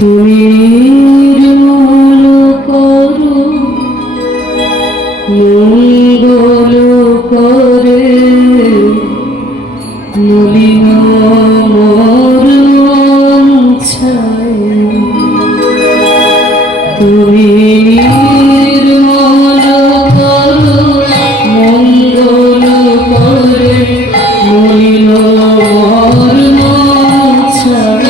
তুমি নির্মল করো মঙ্গল করে মলিন মোর মন ছায়। তুমি নির্মল করো মঙ্গল করে মলিন মোর মন ছায়।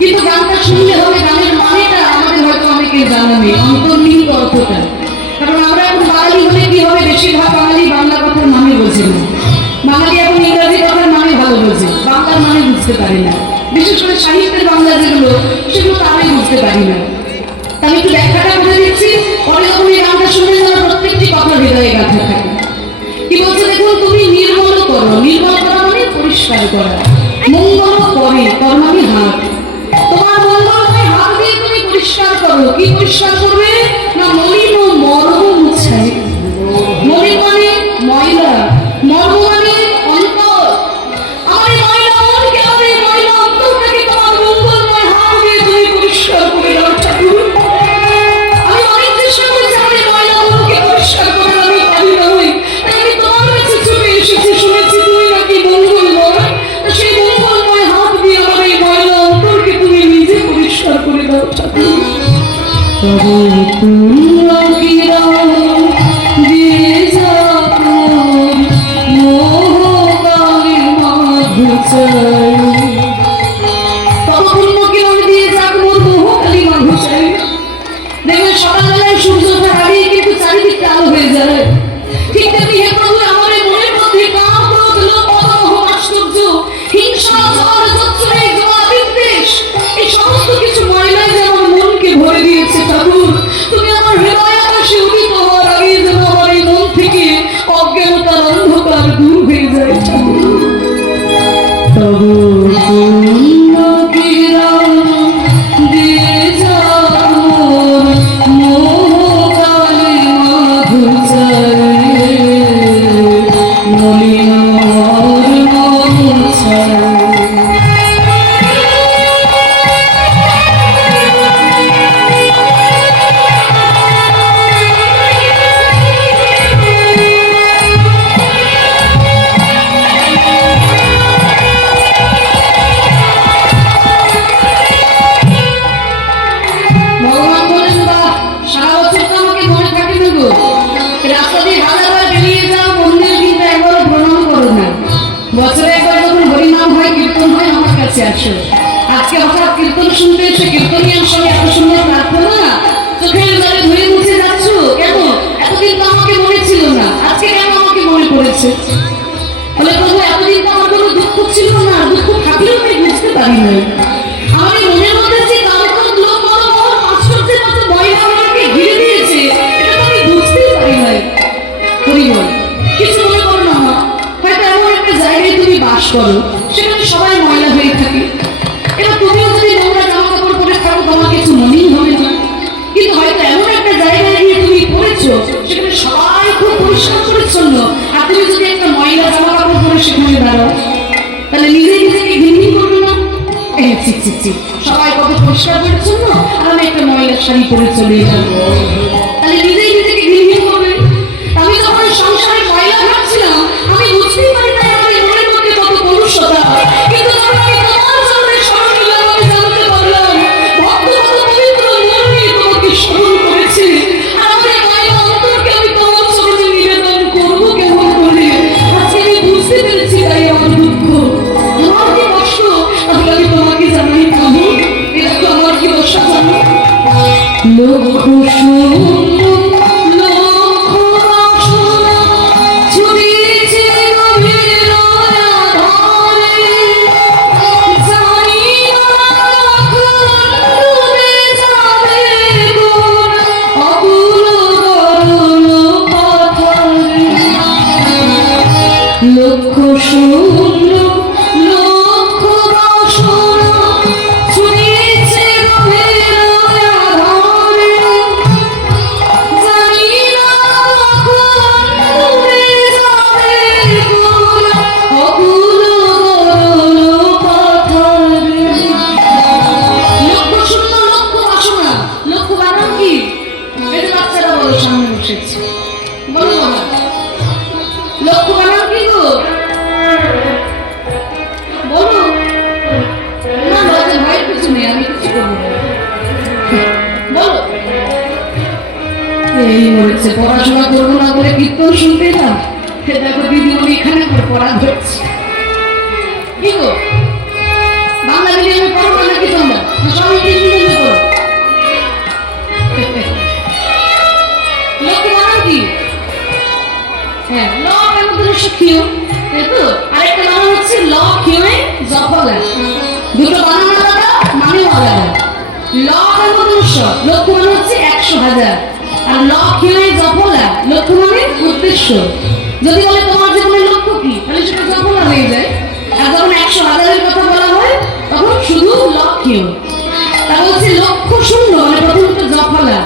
কিন্তু গানটা শুনলে হবে, গানের মানেটা আমাদের হয়তো অনেকে জানা নেই, অন্তর্নিহিত অর্থটা। কারণ আমরা এখন বাঙালি হলে কি হবে, বেশিরভাগ বাঙালি বাংলা কথার মানে বোঝে না। বাঙালি এখন ইংরাজি কথার মানে ভালো বোঝে, বাংলার মানে বুঝতে পারি না। বিশেষ করে সাহিত্যের বাংলা যেগুলো, সেগুলো তো আমি বুঝতে পারি না। আমি একটু ব্যাখ্যাটা বলে দিচ্ছি, পরে যখন এই গানটা শুনবেন তার প্রত্যেকটি কথা হৃদয়ে গাঁথা থাকে। কি বলছে দেখুন, তুমি নির্মল করো, নির্মল করা মানে পরিষ্কার করা, মঙ্গল করে কর মানে হাত, তোমার মঙ্গলময় হাত দিয়ে তুমি পরিষ্কার করো। কি পরিষ্কার করবে না, মলিন ও মর্ম মুছায়। মলিন মানে ময়লা, মর্ম মানে অন্তর। আমার এই ময়লা মনকে, আমার এই ময়লা অন্তরটাকে তোমার মঙ্গলময় হাত দিয়ে তুমি পরিষ্কার করে দাও ঠাকুর। আমি অনেক চেষ্টা করেছি আমার এই ময়লা মনকে পরিষ্কার করে, আমি পারি না। আমি তোমার কাছে ছুটে এসেছি, শুনেছি তুমি নাকি মঙ্গলময়, সেই মঙ্গলময় হাত দিয়ে আমার এই ময়লা অন্তরকে তুমি নিজে পরিষ্কার করে দাও ঠাকুর। সকালবেলায় সূর্য ওঠার আগেই কিন্তু চারিদিকটা আলো হয়ে যায়। ঠিক তেমনি হে প্রভু, আমার এই মনের মধ্যে কাম, ক্রোধ, লোভ, মোহ, আশ্চর্য, হিংসা, ঝড়, জচ্ছুরি, জোয়া, বিদ্বেষ, এই সমস্ত কিছু ময়লায় যে আমার মনকে ভরে দিয়েছে ঠাকুর। তুমি আমার হৃদয় আকাশে উদিত হওয়ার আগে যেন আমার এই মন থেকে অজ্ঞানতার অন্ধকার দূর হয়ে যায় ঠাকুর। তবু বছরে একবার যখন হরিনাম হয়, কীর্তন হয়, আমার কাছে আসো। আজকে হঠাৎ কীর্তন শুনতে এসে কীর্তনিয়ার সঙ্গে এত সুন্দর প্রার্থনা, চোখের জলে ধুয়ে মুছে যাচ্ছ কেন? এতদিন তো আমাকে মনে ছিল না, আজকে কেন আমাকে মনে পড়েছে? বলে প্রভু, এতদিন তো আমার কোনো দুঃখ ছিল না, দুঃখ থাকলেও আমি বুঝতে পারি নাই। আমার এই মনের মধ্যে যে কামক্রোধ, লোভ, মোহ, আশ্চর্যের মতো ময়লা আমাকে ঘিরে দিয়েছে, এটা তো আমি বুঝতেই পারি নাই। হরিবল, কিছু মনে করো না মা, হয়তো এমন একটা জায়গায় তুমি বাস করো, সেখানে সবাই ময়লা হয়ে থাকে। এবার তুমিও যদি নোংরা জামা কাপড় পরে থাকো, তোমার কিছু মনেই হবে না। কিন্তু হয়তো এমন একটা জায়গায় গিয়ে তুমি পড়েছো, সেখানে সবাই খুব পরিষ্কার পরিচ্ছন্ন, আর তুমি যদি একটা ময়লা জামা কাপড় পরে সেখানে দাঁড়াও, তাহলে নিজেই নিজেকে ঘৃণা করবে না? ঠিক ঠিক ঠিক, সবাই কত পরিষ্কার পরিচ্ছন্ন, আর আমি একটা ময়লা শাড়ি পরে চলে এলাম, তাহলে নিজেই নিজেকে ঘৃণা করবে। আমি যখন সংসারে ময়লা ভাবছিলাম, আমি বুঝতেই পারি না আমার মনের মধ্যে কত কলুষতা। কিন্তু যখন আমি তোমার চরণে শরণ নিলাম, আমি জানতে পারলাম ভক্ত কত পবিত্র মন নিয়ে তোমাকে স্মরণ করেছে। আর আমার এই ময়লা অন্তরকে আমি তোমার চরণে নিবেদন করবো কেমন করে? আজকে আমি বুঝতে পেরেছি, তাই আমার দুঃখ, আমার কি কষ্ট। তাহলে আমি তোমাকে জানাই প্রভু, এটা তো আমার কি দশা জানো। লক্ষ্য হচ্ছে, পড়াশোনা করবো না করে কীর্তন শুনতে এলাম। দেখো দিদিমণি এখানে আমার পড়া ধরছে। কি গো, বাংলা মিডিয়ামে পড়ো নাকি তোমরা, সবাই ইংলিশ মিডিয়ামে পড়ো? লক্ষ্মী বানান কি? হ্যাঁ, ল কেন তুমি শিখিও, তাই তো? আরেকটা বানান হচ্ছে ল খিয়ে জফলা, দুটো বানান আলাদা, মানেও আলাদা। ল কেন মনুষ্য, লক্ষ্য মানে হচ্ছে 100,000, আর ল খিয়ে জফলা, লক্ষ্য মানে উদ্দেশ্য। যদি বলে তোমার জীবনের লক্ষ্য কি, তাহলে সেটা জফলা হয়ে যায়। আর যখন 100,000-এর কথা বলা হয় তখন শুধু লক্ষ্য। তাহলে হচ্ছে লক্ষ্য শূন্য, মানে প্রথমত জফলা।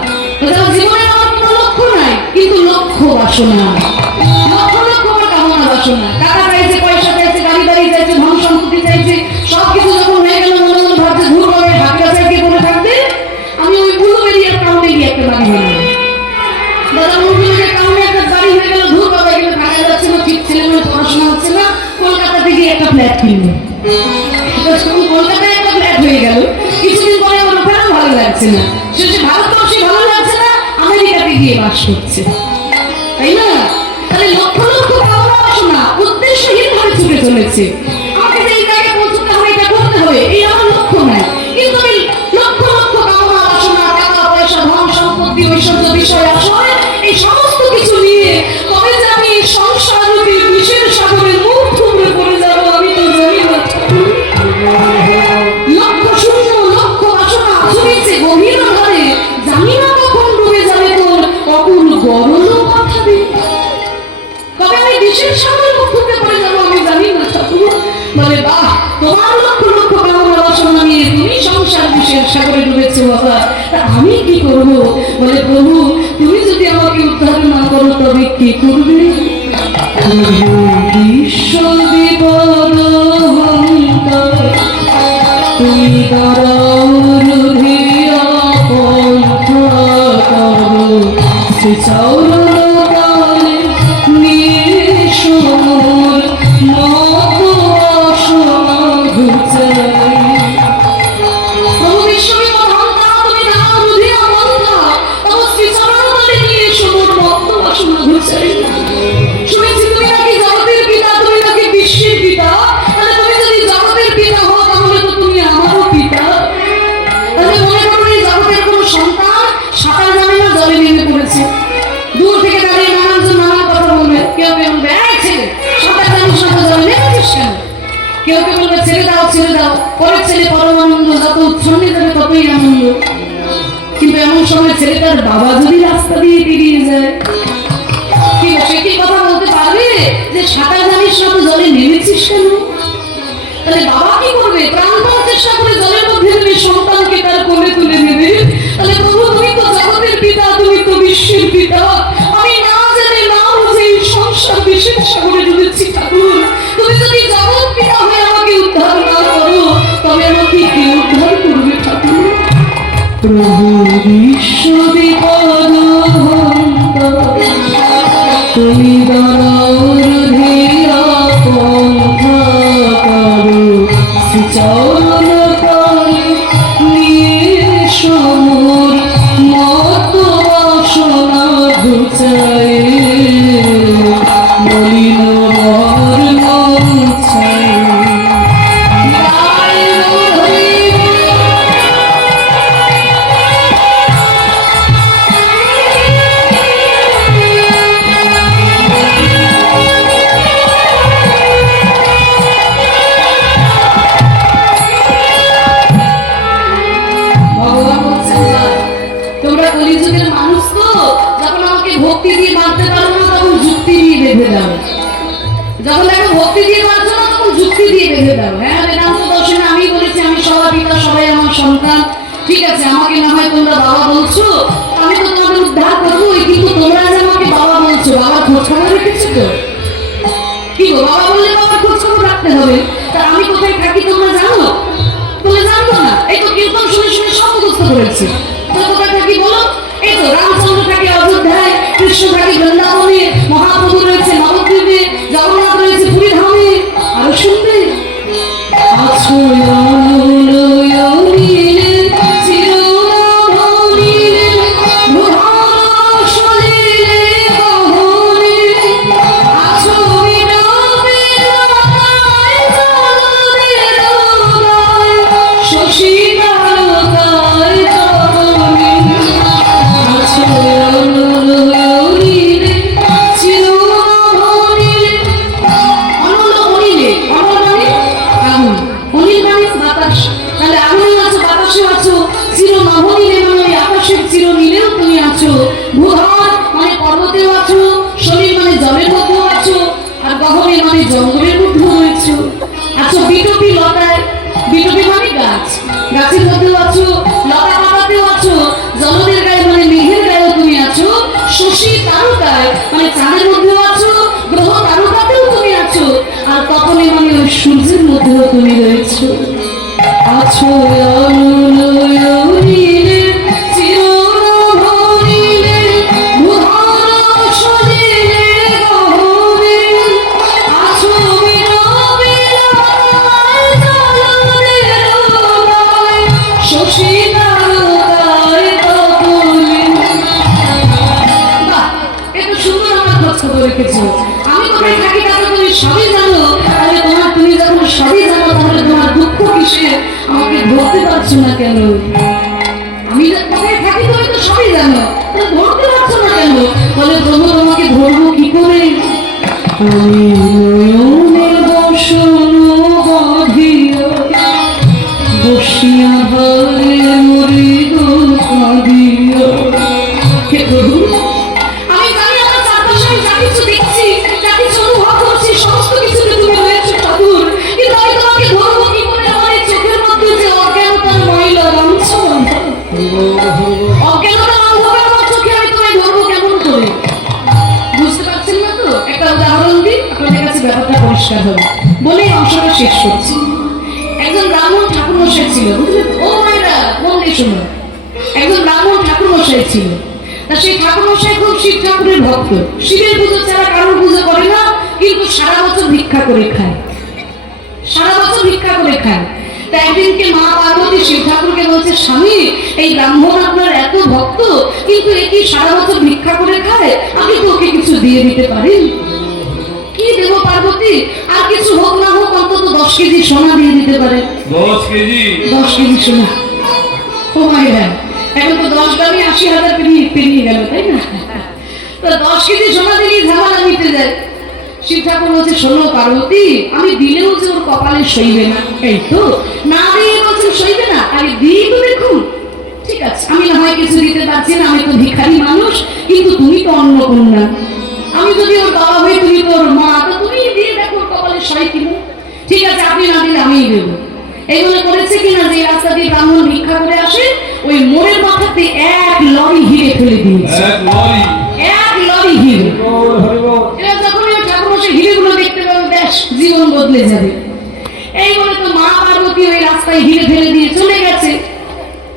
জীবনের আমার কোনো লক্ষ্য নাই, কিন্তু লক্ষ্য বাসনা, লক্ষ লক্ষ কামনা বাসনা। টাকা চাইছে, পয়সা চাইছে, গাড়ি বাড়ি চাইছে, ধন সম্পত্তি চাইছে, সবকিছু যখন হয়ে গেল মনে মনে ভাবছে ঘুর হবে, হাত কাছায় গিয়ে বলে থাকবে আমি ওই ব্লুবেরিয়ার টাউনে গিয়ে একটা বাড়ি বানাবো। দাদা ব্লুবেরিয়ার টাউনে একটা বাড়ি হয়ে গেল, ধুর বাবা এখানে থাকা যাচ্ছে না, ঠিক ছেলে মেয়ে পড়াশোনা হচ্ছে না, কলকাতাতে গিয়ে একটা ফ্ল্যাট কিনবো। কলকাতায় একটা ফ্ল্যাট হয়ে গেল, কিছুদিন পরে আমার ওখানেও ভালো লাগছে না, শেষে ভারতবর্ষে ভালো লাগছে না, আমেরিকাতে গিয়ে বাস করছে, তাই না? তাহলে লক্ষ লক্ষ কামনা বাসনা উদ্দেশ্যহীন ভাবে ছুটে চলেছে। আমাকে যে এই জায়গায় পৌঁছতে হবে, এটা করতে হবে, এই আমার লক্ষ্য নাই, কিন্তু আমি লক্ষ লক্ষ কামনা বাসনা, টাকা পয়সা, ধন সম্পত্তি, ঐশ্বর্য, বিষয় আশয়, এই সমস্ত কিছু নিয়ে কবে যে আমি সংসার রূপী বিষের সাগরে মুখ থুবড়ে পড়ে যাবো আমি তো জানি না। লক্ষ্য শূন্য, লক্ষ্য বাসনা ছুটেছে গভীর আধারে, জানি না কখন ডুবে যাবে তোর অকুল গরল পাঠাবে। কবে আমি বিষের সাগরে মুখ থুবড়ে পড়ে যাবো আমি জানি না। ঠাকুর বলে বাহ, তোমার লক্ষ লক্ষ কামনা বাসনা নিয়ে তুমি সংসার বিষের সাগরে ডুবেছো বাবা, তা আমি কি করবো? বলে প্রভু তুমি যদি আমাকে উদ্ধার না করো তবে কি করবে? বিশ্ব বিপদ তুমি শুনেছি তুমি নাকি জগতের পিতা, তুমি নাকি বিশ্বের পিতা, তাহলে তুমি যদি জগতের পিতা হও তাহলে তো তুমি আমারও পিতা। তাহলে মনে করো এই জগতের কোন সন্তান সাঁতার জানে না, জলে নেমে পড়েছে, দূর থেকে দাঁড়িয়ে নানানজন নানান কথা বলবে। কেউ কেউ বলবে এই ছেলে সাঁতার জানিস না, জলে নেমেছিস কেন? কেউ কেউ বলবে ছেড়ে দাও ছেড়ে দাও, পরের ছেলে পরম আনন্দ, যত উচ্ছন্নে যাবে ততই আনন্দ। কিন্তু এমন সময় ছেলেটার বাবা যদি রাস্তা দিয়ে বেরিয়ে যায়, সে কি কথা বলতে পারবে যে সাঁতার জানিস না তো জলে নেমেছিস কেন? তাহলে বাবা কি করবে? প্রাণপণ চেষ্টা করে জলের মধ্যে নেমে সন্তানকে তার কোলে তুলে নেবে। তাহলে প্রভু তুমি তো জগতের পিতা, তুমি তো বিশ্বের পিতা, আমি না জানি না বুঝে এই সংসার বিশ্বের সাগরে ডুবেছি। ঠাকুর তুমি যদি জগৎ পিতা হয়ে আমাকে উদ্ধার না করো তবে আমাকে কে উদ্ধার করবে? ঠাকুর প্রভু বিশ্ব বিপদ তুমি দরধিয়া পন্থা করো, শ্রীচরণ করে নিয়ে সমুর মত বাসনা ঘুচায়, মলিন বর্ণ ছায়। ভক্তি দিয়ে মানতে পারো না তখন যুক্তি দিয়ে বেঁধে দাও, যখন দেখো ভক্তি দিয়ে মানছো না তখন যুক্তি দিয়ে বেঁধে দাও। হ্যাঁ বেদান্ত দর্শনে আমি বলেছি আমি সবার পিতা, সবাই আমার সন্তান, ঠিক আছে আমাকে না হয় তোমরা বাবা বলছো, আমি তো তোমাদের উদ্ধার করবোই, কিন্তু তোমরা যে আমাকে বাবা বলছো, বাবার খোঁজ খবর রেখেছো তো? কি গো বাবা বললে বাবার খোঁজ খবর রাখতে হবে, তা আমি কোথায় থাকি তোমরা জানো? তোমরা জানো না? এই তো কীর্তন শুনে শুনে সব মুখস্থ করেছি। কোথায় থাকি বলো? এই তো রামচন্দ্র থাকে অযোধ্যায়, কৃষ্ণ থাকে বৃন্দাবনে, মহাপ্রভু রয়েছে নবদ্বীপে, জগন্নাথ রয়েছে পুরী ধামে। আরো শুনবে আছো চির বিটপি লতায়, বিটপি মানে গাছ, গাছের মধ্যেও আছো, লতা পাতাতেও আছো, জলদের গায়ে মানে মেঘের গায়েও তুমি আছো, শশী তারকায় মানে চাঁদের মধ্যেও আছো, গ্রহ তারকাতেও তুমি আছো, আর তখনই মানে ওই সূর্যের মধ্যেও তুমি রয়েছো। আছো নীলে চিরভরিলে ভুবন সলিলে গহনে, আছো বিরবিলায় জলদের দোলায়, শশী তারকায় তপনে। বাহ, এত সুন্দর আমার খোঁজ খবর রেখেছো। আমি কোথায় থাকি তা তো তুমি সবই জানো, তাহলে তুমি যখন সবই জানো তাহলে তোমার দুঃখ কিসে, আমাকে ধরতে পারছো না কেন? আমি কোথায় থাকি তুমি তো সবই জানো, তাহলে ধরতে পারছো না কেন? বলে প্রভু তোমাকে ধরবো কি করে? আমি নয়নের বসন বাঁধিয়া বসিয়া ঘরে মরি গো কাঁদিয়া। হে প্রভু, আমি জানি আমার চারপাশে আমি যা কিছু দেখছি, যা কিছু অনুভব করছি, সমস্ত কিছুতে তুমি রয়েছো ঠাকুর, কিন্তু আমি তোমাকে ধরবো কি করে? আমার এই চোখের মধ্যে যে অজ্ঞানতার ময়লা রামছো, অজ্ঞানতার অন্ধকার আমার চোখে, আমি তোমায় ধরবো কেমন করে? বুঝতে পারছেন না তো? একটা উদাহরণ দিই, আপনাদের কাছে ব্যাপারটা পরিষ্কার হবে, বলেই অংশটা শেষ করছি। একজন ব্রাহ্মণ ঠাকুর মশাই ছিল, বুঝলেন? ও মায়েরা মন দিয়ে শুনো, একজন ব্রাহ্মণ ঠাকুর মশাই ছিল। তা সেই ঠাকুর মশাই খুব শিব ঠাকুরের ভক্ত, শিবের পুজো ছাড়া কারোর পুজো করে না, কিন্তু সারা বছর ভিক্ষা করে খায়, সারা বছর ভিক্ষা করে খায়। তা একদিনকে মা পার্বতী শিব ঠাকুরকে বলছে, স্বামী এই ব্রাহ্মণ আপনার এত ভক্ত, কিন্তু এ কি সারা বছর ভিক্ষা করে খায়, আপনি তো ওকে কিছু দিয়ে দিতে পারেন। কি দেবো পার্বতী? আর কিছু হোক না হোক অন্তত 10 কেজি সোনা দিয়ে দিতে পারে। 10 কেজি? 10 কেজি সোনা। ও মায়েরা, এখন তো 10 গ্রামে 80,000 পেরিয়ে গেল, তাই না? তো 10 কেজি সোনা দিলেই ঝামেলা মিটে যায়। শিব ঠাকুর বলছে, শোনো পার্বতী, আমি দিলেও যে ওর কপালে সইবে না। এই তো না দিয়ে বলছে সইবে না, আগে দিই তো দেখুন। ঠিক আছে, আমি না হয় কিছু দিতে পারছি না, আমি তো ভিখারি মানুষ, কিন্তু তুমি তো অন্নপূর্ণা, আমি যদি ওর বাবা হই, তুমি তো ওর মা, তো তুমি দিয়ে দেখো ওর কপালে সই কিনা। ঠিক আছে, আপনি না দিলে আমিই দেবো। এইগুলো করেছে কিনা, যে রাস্তা দিয়ে ব্রাহ্মণ ভিক্ষা করে আসে, ওই মোড়ের মাথাতে 1 লরি হিরে ফেলে দিয়েছে। 1 লরি হিরে। এবার যখন ওই ঠাকুর মশাই হিরেগুলো দেখতে পাবে, ব্যাস জীবন বদলে যাবে। এই বলে তো মা পার্বতী ওই রাস্তায় হিরে ফেলে দিয়ে চলে গেছে।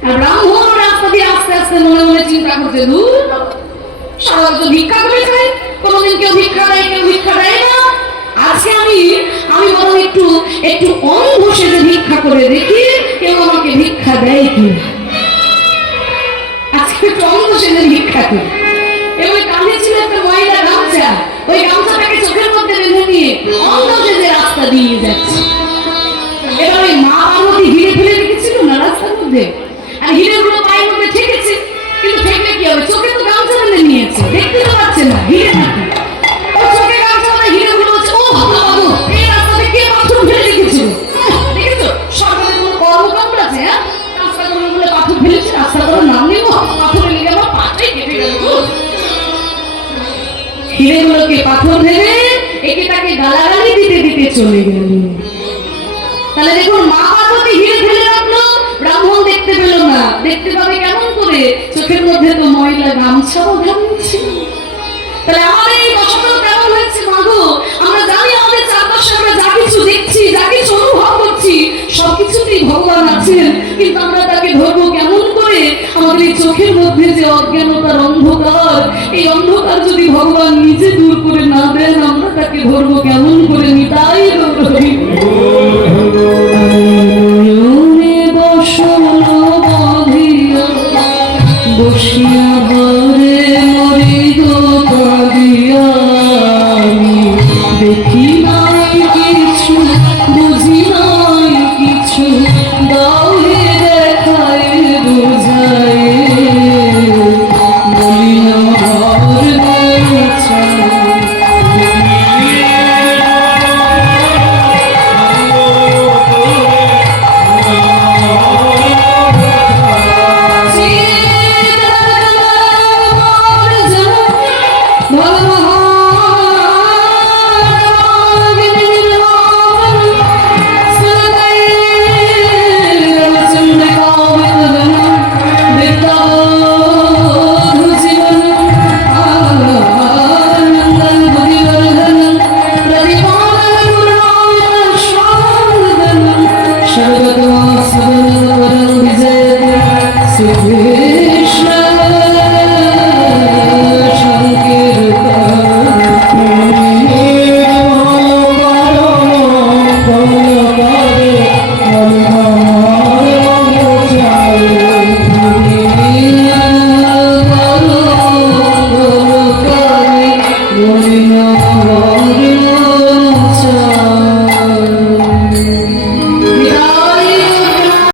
আর ব্রাহ্মণ রাস্তা দিয়ে আস্তে আস্তে মনে মনে চিন্তা করছে, দূর সারা বছর ভিক্ষা করে খায়, কোনোদিন কেউ ভিক্ষা দেয়, কেউ ভিক্ষা দেয় না। আজকে আমি বরং একটু একটু অন্ধ সেজে ভিক্ষা করে দেখি, কেউ আমাকে ভিক্ষা দেয় কি। আজকে একটু অন্ধ সেজে ভিক্ষা করি। এবার কাঁধে ছিল একটা ময়লা গামছা, ওই গামছাটাকে চোখের মধ্যে বেঁধে নিয়ে অন্ধ সেজে রাস্তা দিয়ে যাচ্ছে। এবার ওই মা পার্বতী হিরে ফেলে রেখেছিল না রাস্তার মধ্যে, আর হিরেগুলো পায়ের মধ্যে ঠেকেছে, কিন্তু ঠেকলে কি হবে? চোখে তো গামছা বেঁধে নিয়েছে, দেখতে তো পাচ্ছে না হিরে থাকে। ও চোখে গামছা বাঁধা হিরেগুলো হচ্ছে, ও বাবু এই রাস্তাতে কে পাথর ফেলে রেখেছিল? দেখেছো সরকারের কোনো কর্মকাণ্ড আছে? হ্যাঁ, রাস্তা করে বলে পাথর ফেলেছে, রাস্তা করার নাম নেব, পাথরে লেগে আমার পাটাই কেটে গেল। হিরেগুলোকে পাথর ভেবে একে তাকে গালাগালি দিতে দিতে চলে গেল। তাহলে দেখুন, মা পার্বতী হিরে ফেলে রাখলো, ব্রাহ্মণ দেখতে পেল না। দেখতে পাবে কেমন করে? চোখের মধ্যে তো ময়লা গামছা বাঁধা ছিল। তাহলে আমাদের এই দশাটা কেমন হয়েছে মাগো? আমরা জানি আমাদের চারপাশে আমরা যা কিছু দেখছি, যা কিছু অনুভব করছি, সবকিছুতেই ভগবান আছেন, কিন্তু আমরা তাকে ধরবো কেমন করে? আমাদের এই চোখের মধ্যে যে অজ্ঞানতার অন্ধকার, এই অন্ধকার যদি ভগবান নিজে দূর করে না দেন, আমরা তাকে ধরবো কেমন করে? নিতাই গৌরহরি। বসিয়া ঘরে মরি গো কাঁদিয়া, আমি দেখি নাই কিছু, বুঝি নাই কিছু, দাও হে দেখায় বুঝায়, বলি না ঘর বলছে সুখে